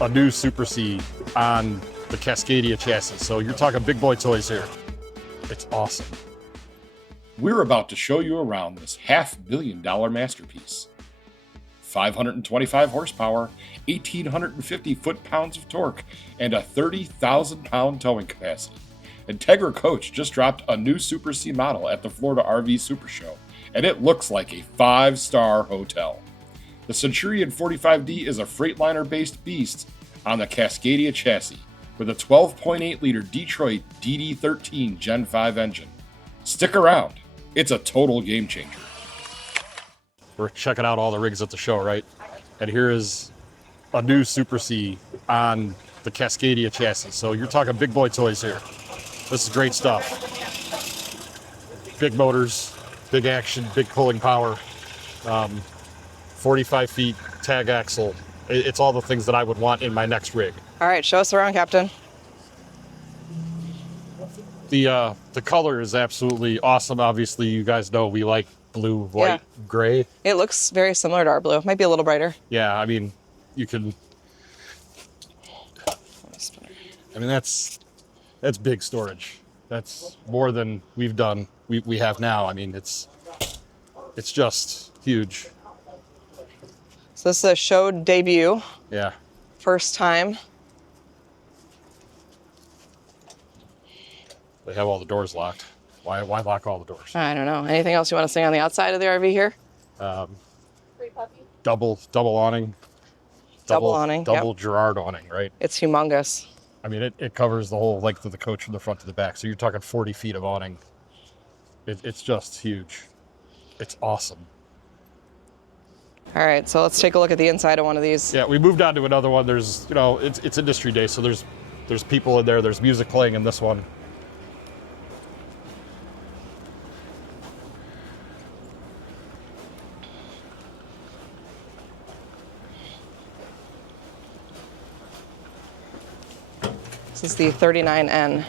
a new Super C on the Cascadia chassis. So you're talking big boy toys here. It's awesome. We're about to show you around this $500,000 masterpiece. 525 horsepower, 1,850 foot-pounds of torque, and a 30,000-pound towing capacity. Entegra Coach just dropped a new Super C model at the Florida RV SuperShow, and it looks like a 5-star hotel. The Centurion 45D is a Freightliner-based beast on the Cascadia chassis with a 12.8-liter Detroit DD13 Gen 5 engine. Stick around. It's a total game changer. We're checking out all the rigs at the show, right? And here is a new Super C on the Cascadia chassis. So you're talking big boy toys here. This is great stuff. Big motors, big action, big pulling power, 45 feet tag axle. It's all the things that I would want in my next rig. All right, show us around, Captain. The color is absolutely awesome. Obviously, you guys know we like blue, white, gray. It looks very similar to our blue. Might be a little brighter. Yeah, I mean, you can. I mean, that's big storage. That's more than we've done. We have now. I mean, it's just huge. So this is a show debut. Yeah. First time. They have all the doors locked. Why lock all the doors? I don't know. Anything else you want to say on the outside of the RV here? Double awning. Double awning. Double Gerard awning, right? It's humongous. I mean, it covers the whole length of the coach from the front to the back. So you're talking 40 feet of awning. It's just huge. It's awesome. All right, so let's take a look at the inside of one of these. Yeah, we moved on to another one. There's, it's industry day, so there's people in there. There's music playing in this one. This is the 39N.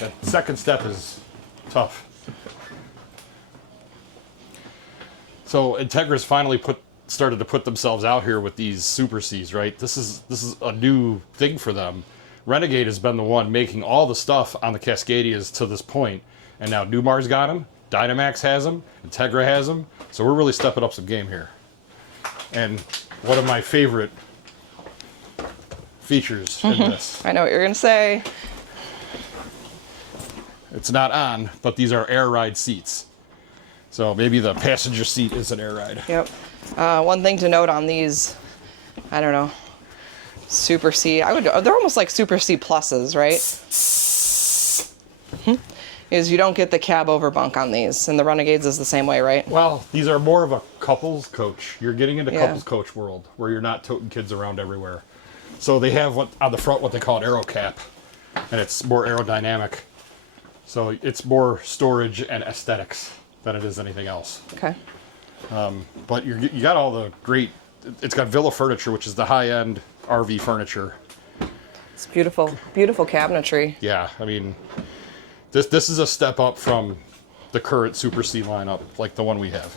That second step is tough. So Entegra's finally started to put themselves out here with these Super Cs, right? This is a new thing for them. Renegade has been the one making all the stuff on the Cascadias to this point, and now Newmar's got them, Dynamax has them, Entegra has them, so we're really stepping up some game here. And one of my favorite features in this. I know what you're gonna say. It's not on, but these are air ride seats. So maybe the passenger seat is an air ride. Yep. One thing to note on these, I don't know, Super C, they're almost like Super C pluses, right? Is you don't get the cab over bunk on these, and the Renegades is the same way, right? Well, these are more of a couples coach. You're getting into Yeah. couples coach world where you're not toting kids around everywhere. So they have on the front what they call an aero cap, and it's more aerodynamic. So it's more storage and aesthetics than it is anything else. Okay. But you got all the great. It's got Villa furniture, which is the high-end RV furniture. It's beautiful, beautiful cabinetry. Yeah, I mean, this is a step up from the current Super C lineup, like the one we have.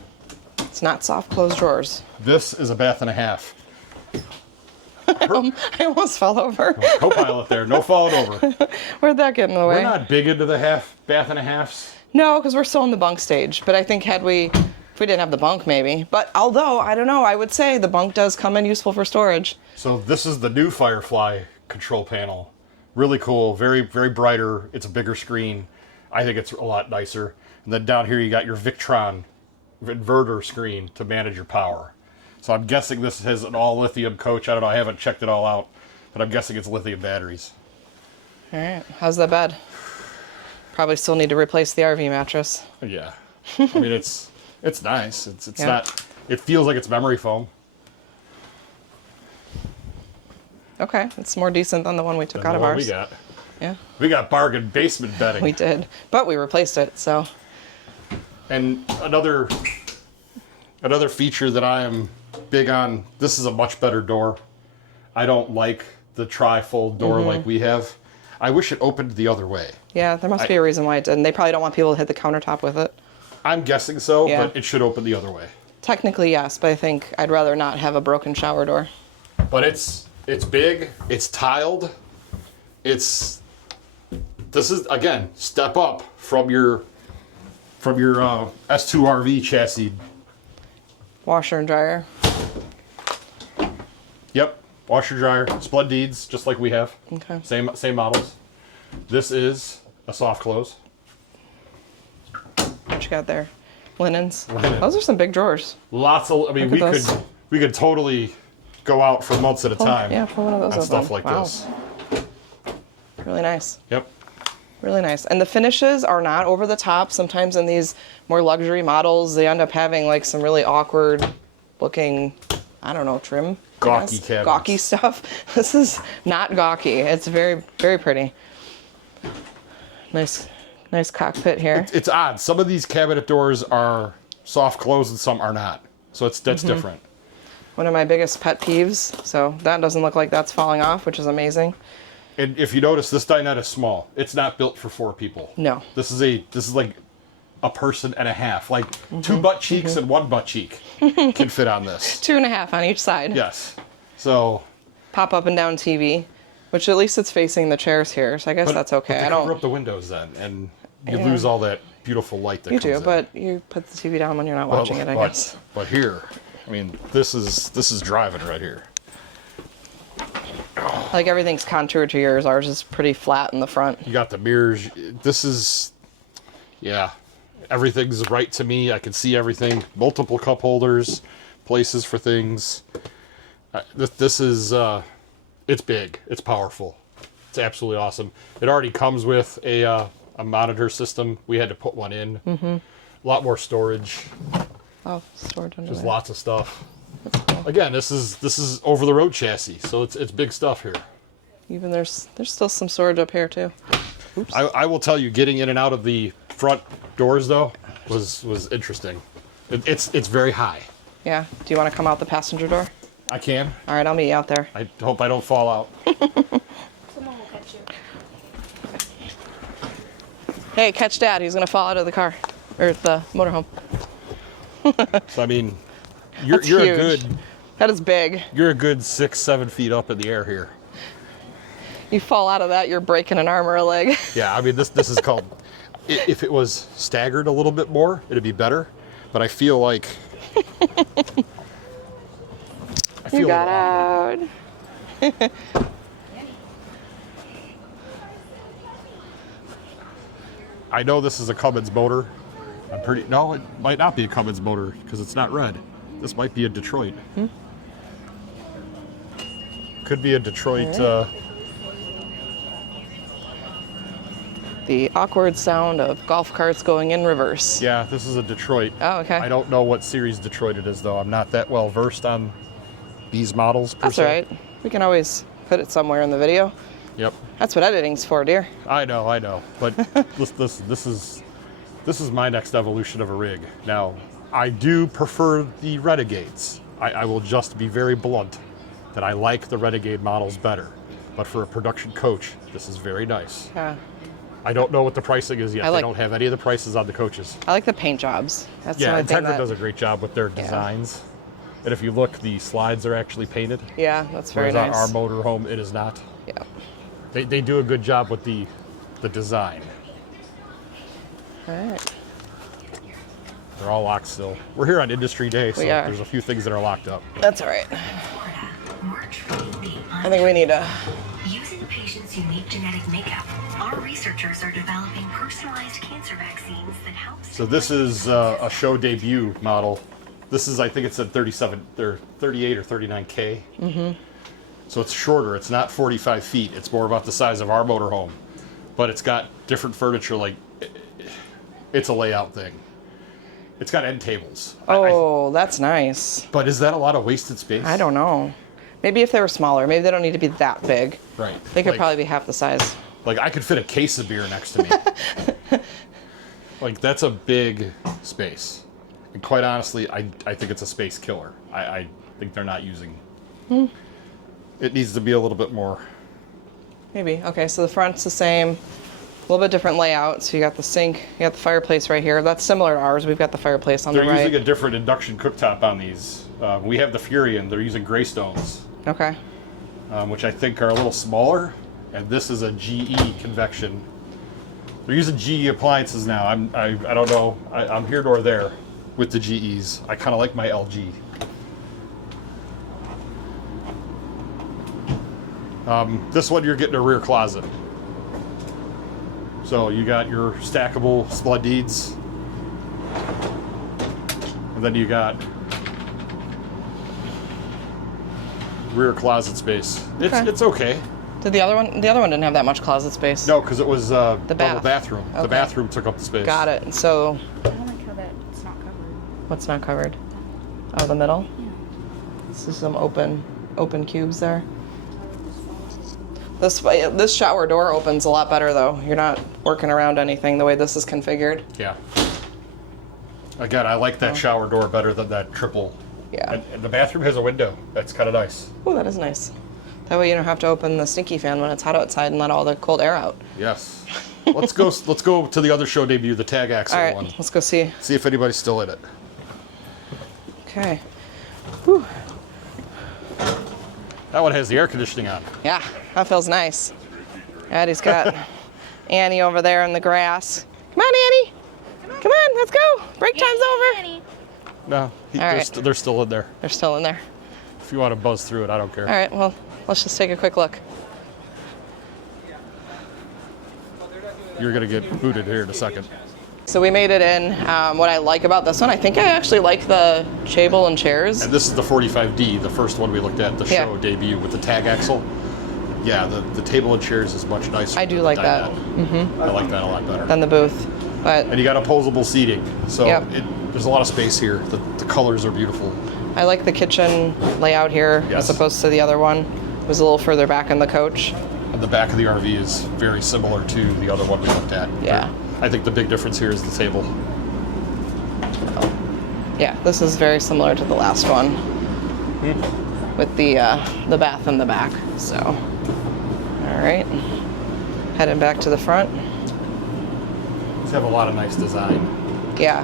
It's not soft closed drawers. This is a bath and a half. I almost fell over. Co-pilot there, no falling over. Where'd that get in the way? We're not big into the bath and a halves. No, because we're still in the bunk stage. But I think if we didn't have the bunk, maybe. But although, I don't know, I would say the bunk does come in useful for storage. So this is the new Firefly control panel. Really cool, very, very brighter. It's a bigger screen. I think it's a lot nicer. And then down here you got your Victron inverter screen to manage your power. So I'm guessing this is an all lithium coach. I don't know, I haven't checked it all out, but I'm guessing it's lithium batteries. All right, how's the bed? Probably still need to replace the RV mattress. Yeah, I mean it's nice. It's Yeah. not. It feels like it's memory foam. Okay, it's more decent than the one we took out of What ours. we got. Yeah, We got bargain basement bedding. we did, but we replaced it. So And another feature that I am big on. This is a much better door. I don't like the tri-fold door like we have. I wish it opened the other way. yeah, there must be a reason why it didn't. They probably don't want people to hit the countertop with it. I'm guessing so, Yeah. but it should open the other way. Technically, yes, but I think I'd rather not have a broken shower door. But it's It's big. It's tiled. This is again step up from your S2 RV chassis. Washer and dryer. Yep, washer dryer, split deeds, just like we have. Okay. Same models. This is a soft close. What you got there? Linens. Linen. Those are some big drawers. Lots of. I mean, Look at we could totally go out for months at a time. Yeah, pull one of those on open. stuff like Wow. this. Really nice. Yep. Really nice. And the finishes are not over the top. Sometimes in these more luxury models, they end up having like some really awkward looking, I don't know, trim. I Gawky guess. cabinets. Gawky stuff. This is not gawky. It's very, very pretty. Nice cockpit here. It's odd. Some of these cabinet doors are soft close and some are not. So that's different. One of my biggest pet peeves. So that doesn't look like that's falling off, which is amazing. And if you notice, this dinette is small. It's not built for 4 people. No. This is like a person and a half. Like 2 butt cheeks and 1 butt cheek can fit on this. 2.5 on each side. Yes. So. Pop up and down TV, which at least it's facing the chairs here, so I guess that's okay. But I they cover don't. up the windows then, and you Yeah. lose all that beautiful light that You comes do, in. but you put the TV down when you're not watching it, I guess. But here, I mean, this is driving right here. Like everything's contoured to yours. Ours is pretty flat in the front. You got the mirrors. This is, yeah, everything's right to me. I can see everything. Multiple cup holders, places for things. This is, it's big. It's powerful. It's absolutely awesome. It already comes with a monitor system. We had to put one in. A lot more storage. Oh, storage under There's there. lots of stuff. Again, this is over the road chassis, so it's big stuff here. Even there's still some storage up here too. Oops. I will tell you, getting in and out of the front doors though was interesting. It's very high. Yeah. Do you want to come out the passenger door? I can. All right, I'll meet you out there. I hope I don't fall out. Someone will catch you. Hey, catch Dad. He's gonna fall out of the car or the motorhome. So I mean, you're That's a huge. good That is big. 6-7 feet up in the air here. You fall out of that, you're breaking an arm or a leg. Yeah, I mean this is called. If it was staggered a little bit more, it'd be better. But I feel like. You got out. I know this is a Cummins motor. No, it might not be a Cummins motor because it's not red. This might be a Detroit. Could be a Detroit. The awkward sound of golf carts going in reverse. Yeah, this is a Detroit. Oh, okay. I don't know what series Detroit it is though. I'm not that well versed on these models. Per That's se. all right. We can always put it somewhere in the video. Yep. That's what editing's for, dear. I know. But this is my next evolution of a rig. Now, I do prefer the Renegades. I will just be very blunt that I like the Renegade models better. But for a production coach, this is very nice. Yeah. I don't know what the pricing is yet. I like- They don't have any of the prices on the coaches. I like the paint jobs. That's the Yeah, only thing Entegra that, does a great job with their designs. And if you look, the slides are actually painted. Yeah, that's very Whereas nice. our motorhome, it is not. Yeah. They do a good job with the design. All right. They're all locked still. We're here on Industry Day, so We are. there's a few things that are locked up. That's all right. Florida, we're treating the I think we need to. Using the patient's unique genetic makeup, our researchers are developing personalized cancer vaccines that help. So this is a show debut model. This is, I think it's at 37, or 38 or 39K. Mm-hmm. So it's shorter. It's not 45 feet. It's more about the size of our motorhome. But it's got different furniture, like it's a layout thing. It's got end tables. Oh, that's nice. But is that a lot of wasted space? I don't know. Maybe if they were smaller, maybe they don't need to be that big. Right. They could Like- probably be half the size. Like I could fit a case of beer next to me. Like that's a big space. And quite honestly, I think it's a space killer. I think they're not using. It needs to be a little bit more. Maybe. Okay, so the front's the same. A little bit different layout. So you got the sink, you got the fireplace right here. That's similar to ours. We've got the fireplace on They're the right. using a different induction cooktop on these. We have the Fury and they're using Greystones. Okay. which I think are a little smaller, and this is a GE convection. They're using GE appliances now. I don't know. I'm here nor there with the GEs. I kind of like my LG. This one you're getting a rear closet. So you got your stackable Splendids, and then you got rear closet space. It's okay. Did the other one didn't have that much closet space? No, because it was double bath. bathroom. Okay. The bathroom took up the space. Got it. So I don't like how it's not covered. what's not covered? Oh, the middle? Yeah. This is some open cubes there. This shower door opens a lot better though. You're not working around anything the way this is configured. Yeah. Again, I like that shower door better than that triple. Yeah. And the bathroom has a window. That's kind of nice. Oh, that is nice. That way you don't have to open the stinky fan when it's hot outside and let all the cold air out. Yes. Let's go to the other show debut, the tag axle All right, one. let's go see. See if anybody's still in it. Okay. Whew. That one has the air conditioning on. Yeah, that feels nice. Addie's got Annie over there in the grass. Come on, Annie. Come on, let's go. Break time's over. No, All right. they're still in there. They're still in there. If you want to buzz through it, I don't care. All right, well, let's just take a quick look. You're going to get booted here in a second. So we made it in. What I like about this one, I think I actually like the table and chairs. And this is the 45D, the first one we looked at, the show debut with the tag axle. Yeah, the table and chairs is much nicer. I do than like the that. dinette. I like that a lot better. Than the booth. But And you got opposable seating, so Yep. there's a lot of space here. The colors are beautiful. I like the kitchen layout here Yes. as opposed to the other one. It was a little further back in the coach. And the back of the RV is very similar to the other one we looked at. Yeah. I think the big difference here is the table. Yeah, this is very similar to the last one with the bath in the back. So, all right, heading back to the front. These have a lot of nice design. Yeah,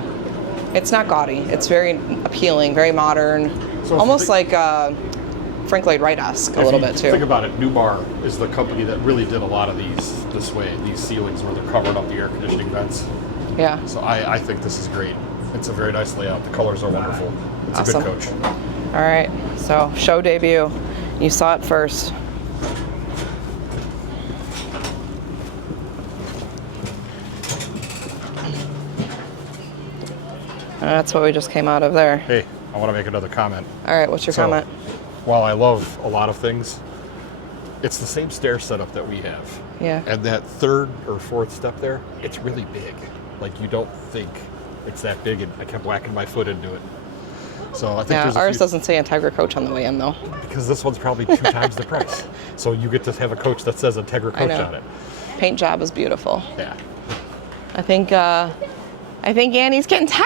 it's not gaudy. It's very appealing, very modern, So if almost you like Frank Lloyd Wright-esque a little bit too. Think about it. Newmar is the company that really did a lot of these this way. These ceilings where they're covering up the air conditioning vents. Yeah. So I think this is great. It's a very nice layout. The colors are wonderful. It's Awesome. a good coach. All right, so show debut. You saw it first. That's what we just came out of there. Hey, I want to make another comment. All right, what's your So, comment? While I love a lot of things, it's the same stair setup that we have. Yeah. And that third or fourth step there, it's really big. Like you don't think it's that big, and I kept whacking my foot into it. So I think Yeah, there's a ours few, doesn't say Entegra Coach on the way in though. because this one's probably 2 times the price. So you get to have a coach that says Entegra Coach know. on it. Paint job is beautiful. Yeah. I think Annie's getting tired.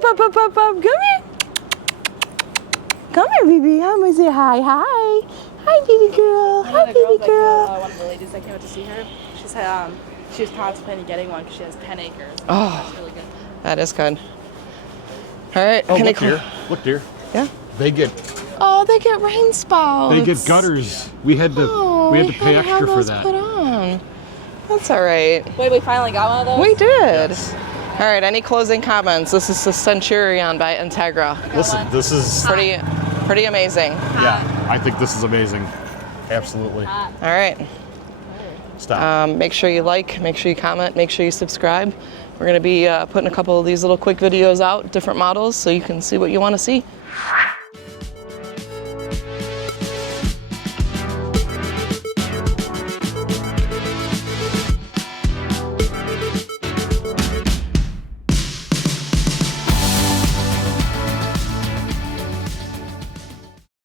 Come here. Come here, baby. I'm gonna say hi. Hi. Hi, baby girl. Hi, One of the girls, baby girl. one of the ladies that came out to see her, she said she was contemplating getting one because she has 10 acres. Oh. That's really good. That is good. All right. Oh, can look, I dear. Look, dear. Yeah. They get Oh, they get rain spouts. they get gutters. We had to Oh, we had to pay had to extra have for those that. Put on. That's all right. Wait, we finally got one of those? We did. Yes. All right. Any closing comments? This is the Centurion by Entegra. Listen, this is Pretty amazing. yeah. I think this is amazing. Absolutely. All right. Stop. Make sure you like, make sure you comment, make sure you subscribe. We're going to be putting a couple of these little quick videos out, different models, so you can see what you want to see.